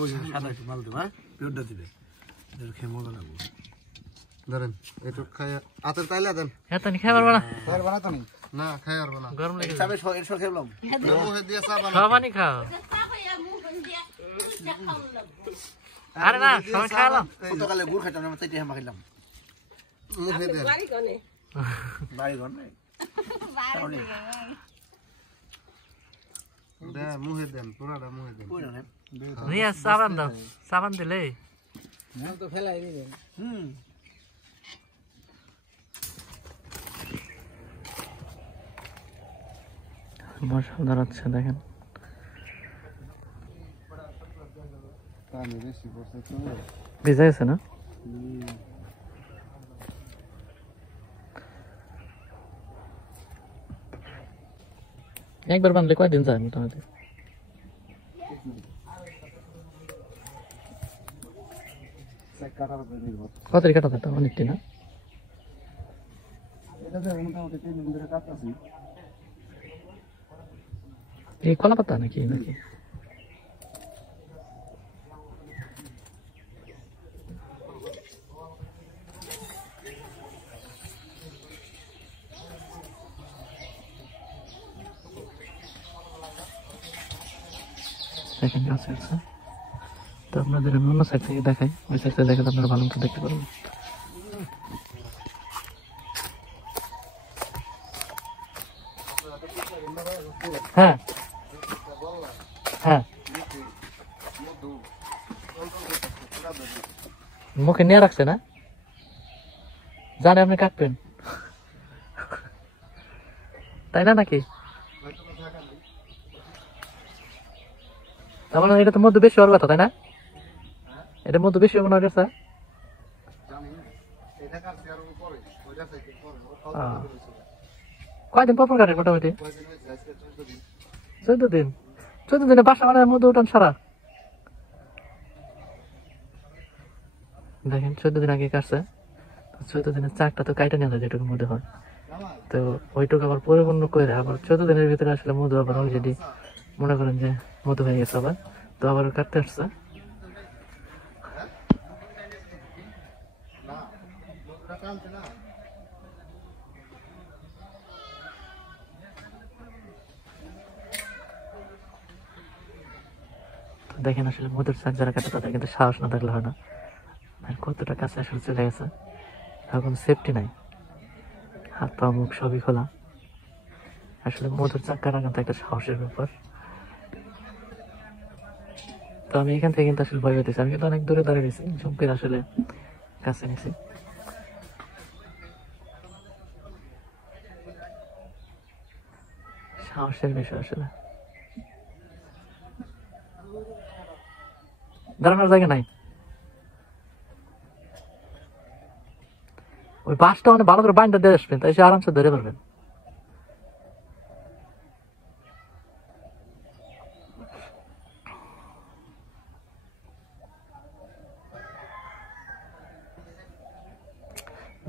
ওই সাদা একটু মাল দেবো, হ্যাঁ পিওরটা দিবে, খেয়ে মজা লাগবে। ধরেন একটু খাই আতের তাইলে দেন। হ্যাঁ তানি খাই পারবা না? খাই বানা তো না খাই পারবো না, গরম লাগে। সাবে এর খেলাম মুখে দিয়ে চা বানা। খাও পানি খাও। আরে না সবাই খাইলাম। গতকালে গুড় খাইতাম না, তাইতে হামা খাইলাম। মুখে দেন। বাড়ি কোনে? বাড়ি কোনে? দে মুখে দেন, পুরাটা মুখে দেন। পুরাটা রিয়া সাবান দাও, সাবান দিলে নাম তো ফেলাই দিবেন। মশা দাঁড়াচ্ছে দেখেন। পানি বেশি পড়ছে তো। ভিজে গেছে না? একবার বানলে কয়দিন যায় মোটামুটি? কত কাটা যেত? অনেকটি না? এই কলা পাতা নাকি নাকি? দেখেন গাছ আছে, তো আপনাদের আমি অন্য সাইড থেকে দেখাই, ওই সাইড থেকে দেখালে আপনারা ভালো মতো দেখতে পারবেন। হ্যাঁ হ্যাঁ মুখে নিয়ে রাখছে না, জানে আপনি কাটবেন তাই না নাকি? তার মানে এটা তো মধ্যে বেশি হওয়ার কথা তাই না? এটার মধ্যে বেশি মনে হচ্ছে। কয়দিন পর কাটে মোটামুটি? 14 দিন। 14 দিনে বাসা মানে মধ্যে উঠান সারা। দেখেন 14 দিন আগে কাটছে, 14 দিনের চাকটা তো কাইটা নেওয়া যায় যেটুকু মধ্যে হয়, তো ওইটুকু আবার পরিপূর্ণ করে আবার 14 দিনের ভিতরে আসলে মধু আবার অলরেডি মনে করেন যে মধু হয়ে গেছে আবার, তো আবার কাটতে আসছে। দেখেন আসলে মধুর চাক যারা কাটে তাদের কিন্তু সাহস না থাকলে হয় না, কতটা কাছে আসলে চলে গেছে, এখন সেফটি নাই, হাত পা মুখ সবই খোলা। আসলে মধুর চাক কাটা কিন্তু একটা সাহসের ব্যাপার। তো আমি এখান থেকে কিন্তু আসলে ভয় পেতেছি, আমি কিন্তু অনেক দূরে দাঁড়িয়ে গেছি, ঝুমকির আসলে কাছে গেছি। সাহসের বিষয় আসলে, দাঁড়ানোর জায়গা নাই। ওই বাসটা মানে ভালো করে বাইন্ডার দিয়ে আসবেন, তাই সে আরামসে ধরে পারবেন।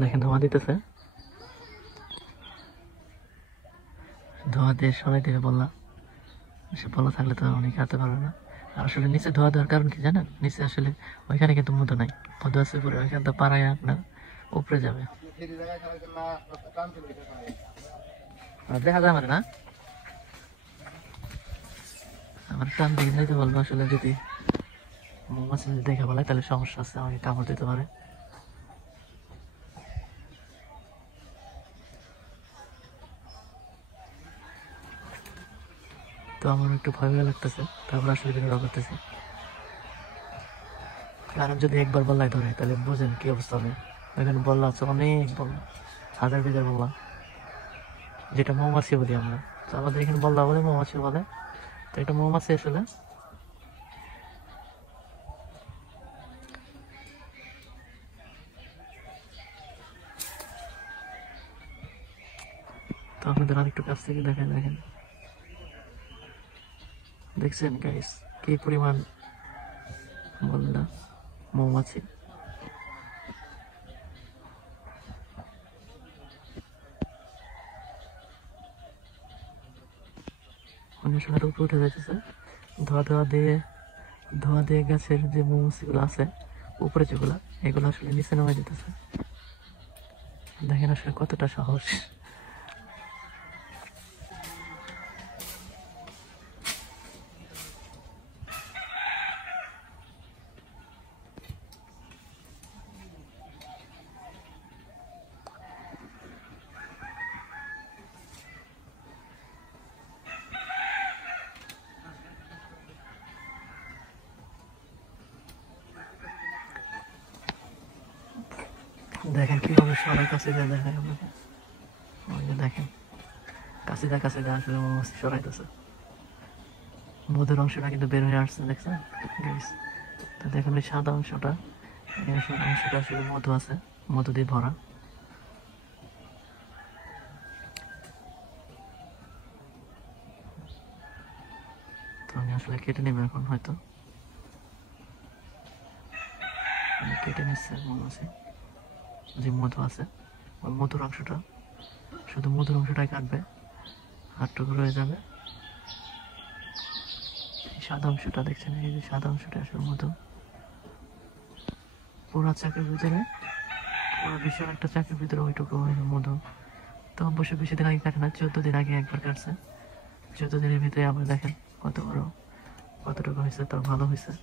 দেখেন ধোঁয়া দিতেছে, ধোঁয়া দিয়ে সরাই দিতে বললাম, সে বলা থাকলে তো অনেকে হাতে পারবে না। আসলে নিচে ধোয়া দেওয়ার কারণ কি জানেন? নিচে আসলে ওইখানে কিন্তু মধু নাই, মধু আছে পরে ওইখান থেকে পাড়ায় আপনার উপরে যাবে, দেখা যায় আমার না, আমার টান দিকে যাইতে বলবো। আসলে যদি মৌমাছি দেখে বলে তাহলে সমস্যা আছে, আমাকে কামড় দিতে পারে। তো আমার একটু ভয় ভয় লাগতেছে, তারপর আসলে ভিডিওটা করতেছি, কারণ যদি একবার বল্লাই ধরে তাহলে বুঝেন কি অবস্থা হবে। এখানে বল্লা আছে অনেক বল্লা, হাজার বিজার বল্লা, যেটা মৌমাছি বলি আমরা, তো আমাদের এখানে বল্লা বলে মৌমাছি বলে, তো এটা মৌমাছি আসলে। তো আপনাদের আরেকটু কাছ থেকে দেখেন, দেখেন দেখছেন গাইস কি পরিমাণ বল্লা মৌমাছি। অনেক সময় উপরে উঠে যাচ্ছে, ধোয়া ধোয়া দিয়ে ধোঁয়া দিয়ে গাছের যে মৌমাছিগুলো আছে উপরে যেগুলো, এগুলো আসলে নিচে নামাই দিতেছে। দেখেন আসলে কতটা সাহস। দেখেন কিভাবে সবার কাছে যা দেখায় আপনাকে। ওই যে দেখেন কাছে যা আসলে মৌমাছি সরাইতেছে। মধুর অংশটা কিন্তু বের হয়ে আসছে, দেখছেন গাইস? তো দেখেন এই সাদা অংশটা, এই অংশটা আসলে মধু আছে, মধু দিয়ে ভরা। তো আমি আসলে কেটে নেব এখন, হয়তো কেটে নিচ্ছে মৌমাছি যে মধু আছে, ওই মধুর অংশটা, শুধু মধুর অংশটাই কাটবে, হাতটুকু রয়ে যাবে। সাদা অংশটা দেখছেন, এই যে সাদা অংশটা আসলে মধু। পুরা চাকের ভিতরে, পুরো বিশাল একটা চাকের ভিতরে ওইটুকু মধু। তো অবশ্যই বেশি দিন আগে কাটে না, 14 দিন আগে একবার কাটছে। 14 দিনের ভিতরে আবার দেখেন কত বড়, কতটুকু হয়েছে, তার ভালো হয়েছে।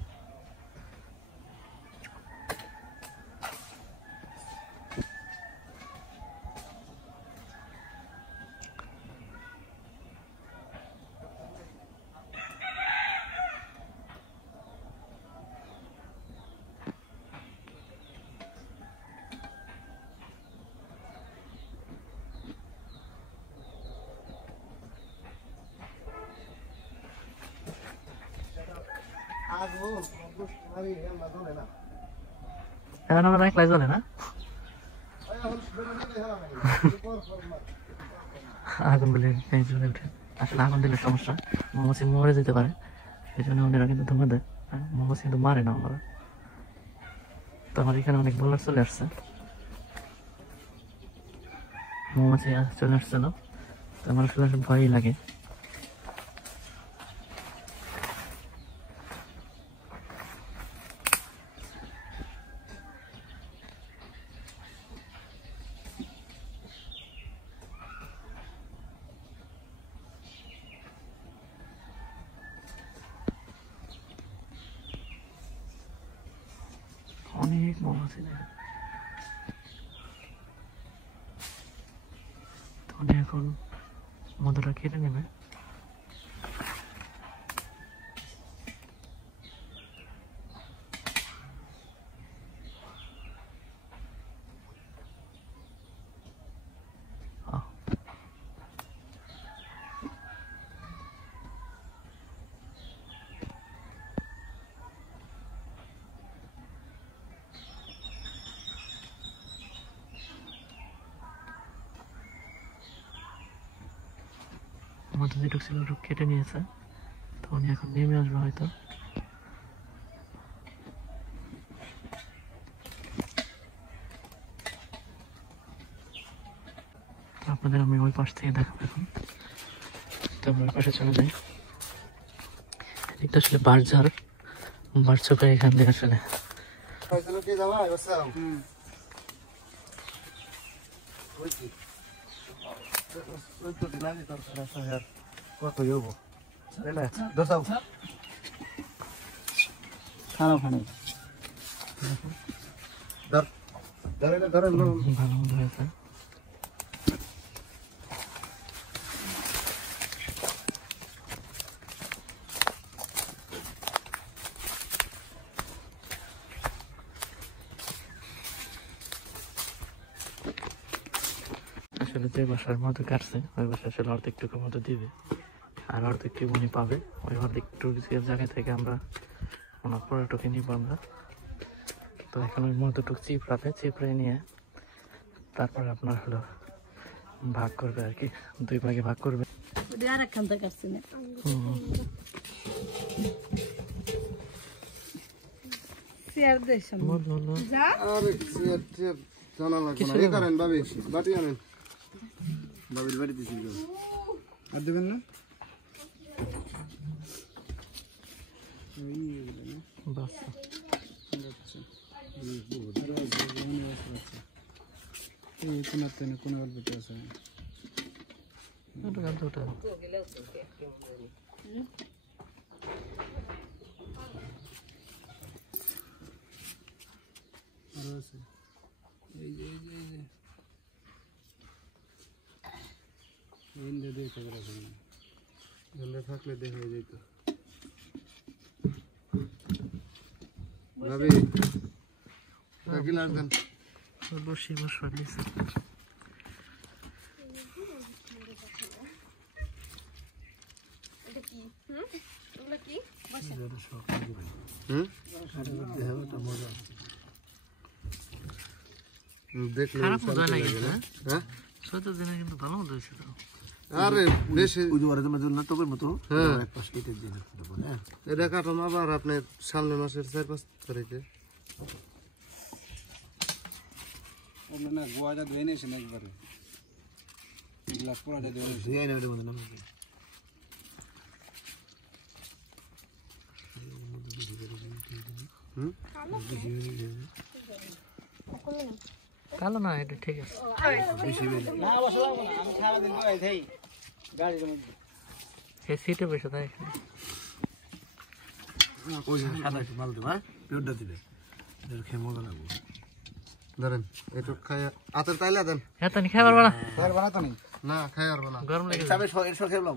এখন আমার একলাই চলে না, আগুন বলে জ্বলে উঠে। আসলে আগুন দিলে সমস্যা, মৌমাছি মরে যেতে পারে, এই জন্য ওনারা কিন্তু ধোঁয়া দেয়। মৌমাছি কিন্তু মারে না আমরা। তো আমার এখানে অনেক বলার চলে আসছে, মৌমাছি চলে আসছিল। তো আমার আসলে ভয়ই লাগে। অনেক মৌমাছি দেখেন। তো উনি এখন মধুটা কেটে নেবে। মধু যেটুক ছিল ওটুক কেটে নিয়েছে। তো উনি এখন নেমে আসবে হয়তো। আপনাদের আমি ওই পাশ থেকে দেখাবো এখন। তো আমরা ওই পাশে চলে যাই। এটা আসলে বারঝাড়, বারচোপে এখান থেকে আসলে ভালো মতো হয়েছে। আসলে যে বাসার মতো কাটছে ওই বাসা আসলে অর্ধেকটুকু মতো দিবে, আর অর্ধেকটুকু উনি পাবে। ওই অর্ধেকটুকু জায়গা থেকে আমরা ওনার পুরোটুকু নিব আমরা। তো এখন ওই মধুটুকু চিপড়ে নিয়ে তারপর আপনার হলো ভাগ করবে আর কি, 2 ভাগে ভাগ করবে। আর দেবেন না? বাচ্চা ওটা গান ওটা থাকলে দেখা যেত ভাবি গিলাস দেন বসে বসে দিছে এটা কি এগুলো কি দেখলে খারাপ মজা শান্তি লাগে লাগে না না? হ্যাঁ ছোট দিনে কিন্তু ভালো মজা হয়েছে তো আরে বেশি হ্যাঁ হ্যাঁ এটা কাটাম আবার আপনার সামনে মাসের 4-5 তারিখে না গোয়াটা ধুয়ে নিয়েছেন একবারে গ্লাস পোড়াটা ধুয়ে নিয়েছেন কালো না এটা ঠিক আছে না বসো আমি খাওয়া দিন তো এই গাড়ির মধ্যে এই সিটে বসে তাই ওই সাদা একটু মাল দেবা পিওরটা দিবে খেয়ে মজা লাগবে ধরেন একটু খাই আতের তাইলা দেন হ্যাঁ তানি খাবার বানা খাবার বানাতো নেই না খাই আর না গরম লাগে খেলাম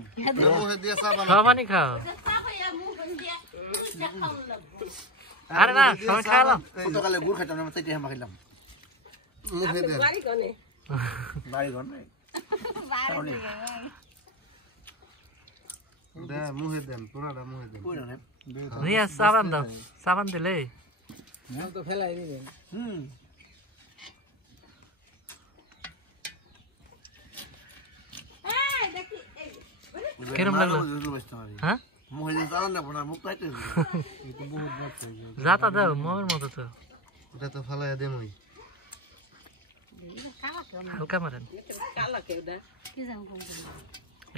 মুখে দিয়ে চা বানা খাবানি খাও আরে না সবাই খাইলাম গতকালে গুড় খাইতাম না তাই আমরা খেলাম মুখে দেন বাড়ি ঘর নাই দে মুখে দেন পুরাটা মুখে দেন নিয়ে সাবান দাও সাবান দিলে তো ফেলাই দিবেন কিরম লাগলো হ্যাঁ মুখে দিয়ে চালান না মুখ কাটতে যাতা দাও মোর মতো তো এটা তো ফালাইয়া দেন ওই হালকা মারেন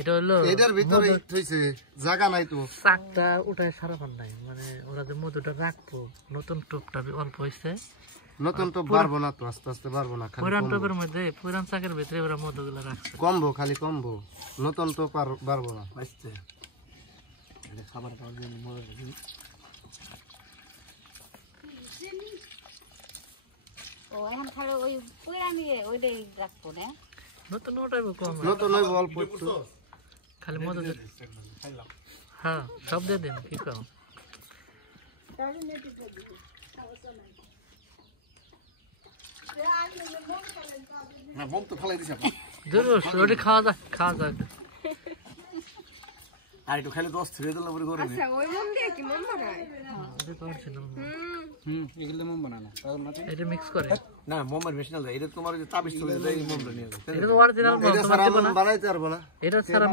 এটা হলো এটার ভিতরে থইছে জায়গা নাই তো চাকটা উঠায় সারা পান নাই মানে ওরা যে মধুটা রাখবো নতুন টোপটা অল্প হয়েছে নতুন তো পারবো না তো আস্তে আস্তে পারবো না খালি পুরান টোপের মধ্যে পুরান চাকের ভিতরে ওরা মধুগুলো রাখছে কমবো খালি কমবো নতুন তো পারবো না বাঁচতে খাবার খাওয়ার জন্য মজা লাগে ও এখন খালি ওই পুরা নিয়ে ওইটাই রাখবো না নতুন ওটাইবো কম নতুন ওই অল্প একটু খালি মধু হ্যাঁ সব দিয়ে দিন কি কম না বম তো ফেলাই দিছে দূর ওটা খাওয়া যাক আর একটু খাইলে 10 ছেড়ে দিলে পরে করে আচ্ছা ওই মন দিয়ে কি মন বানায় এগুলো মম বানানো তাহলে না এটা মিক্স করে না মমের বেশি না এটা তোমার যে তাবিজ চলে যায় এই মমটা নিয়ে এটা তো অরিজিনাল এটা সারা বানাইতে পারবো না এটা ছাড়া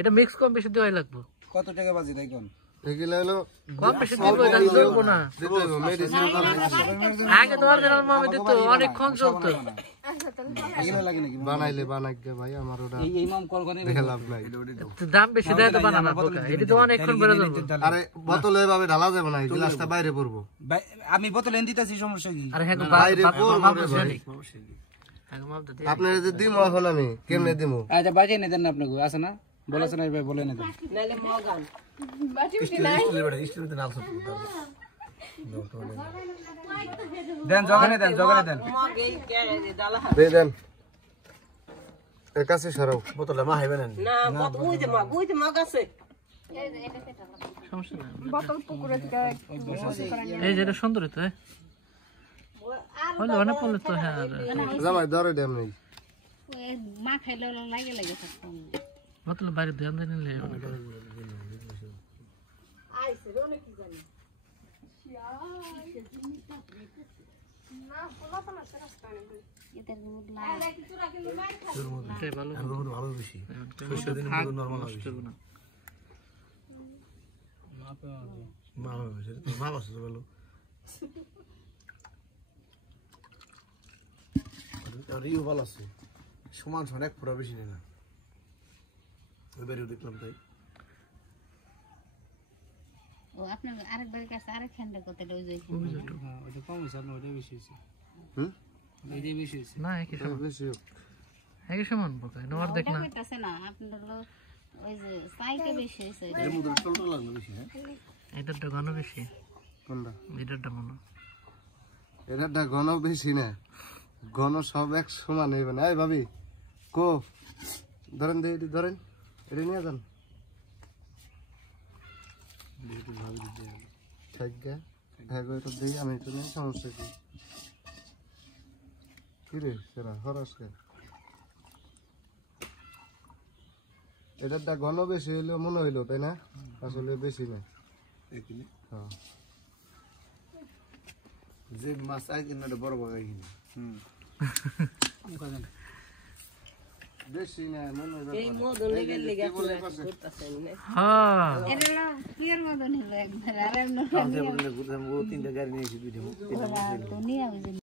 এটা মিক্স কম বেশি দেওয়াই লাগবে কত টাকা বাজি দেখুন এগুলা হলো কম বেশি দিব এটা দেবো না দিতে হবে মেডিসিন আগে তো অরিজিনাল মামে দিত অনেকক্ষণ চলতো এগুলো লাগে নাকি বানাইলে বানাই গে ভাই আমার ওটা এই মম কল করে দেখে লাভ নাই দাম বেশি দেয় তো বানানা বোকা এটা তো অনেকক্ষণ বেড়ে যাবে আরে বোতলে এভাবে ঢালা যাবে না গ্লাসটা বাইরে পড়বো আমি বোতলে এনে দিতেছি সমস্যা কি আরে হ্যাঁ বাইরে পড়বো মাপ রে দেয় ভাই মাপ দে আপনার যে দিমো এখন আমি কেমনে দিমু আচ্ছা বাজে এনে দেন না আপনাকে আছে না বলেছেন এই ভাই বলে এনে দেন বাটি উঠি নাই দেন জগানে দেন দে দেন এর কাছে সরাও বোতলে মা হাইবেন সমস্যা নাই বোতল পুকুরে থেকে এই যেটা সুন্দর তো হলো অনেক পড়লে তো হ্যাঁ জামাই ধরে দেম নেই মা খাইলে লাগে লাগে থাকতো মতলব বাইরে ধ্যান দিয়ে নিলে ভালো বেশি মা আছে তো ভালো আর ইউ ভালো আছে সমান সমান এক ফোঁটা বেশি নেই না ওই বাড়িও দেখলাম তাই ও আপনার আরেকবারের কাছে আরেক খান্ডে কতটা ওই যে হ্যাঁ ওটা কম হয়েছে আপনার ওটা বেশি হয়েছে হুম এইটাই বেশি হয়েছে না একই সমান বেশি হোক। একই সমান বোকা এটা অর্ধেক না কইতাছে না আপনার হলো ওই যে সাইটে বেশি হয়েছে এর মধ্যে টলটা লাগলো বেশি হ্যাঁ এটারটা ঘন বেশি কোনটা এটারটা মনে এটা ঘন বেশি না ঘন সব এক সমান হইবে না এই ভাবি কো ধরেন দে এটি ধরেন এটি নিয়ে যান থাকবে হ্যাঁ গো এটা দিই আমি একটু নিয়ে সমস্যা কি কিরে সেরা হরসকে এটারটা ঘন বেশি হইলেও মনে হইলো তাই না আসলে বেশি না হ্যাঁ যে মাছ আই কিনা বড় বড় কিনা বেশি না মনে হয় এই মদন লেগে লেগে হ্যাঁ এটা হলো পিওর মদন হলো একবার আর এমন তিনটা গাড়ি নিয়েছি দুইটা দুনিয়া বুঝি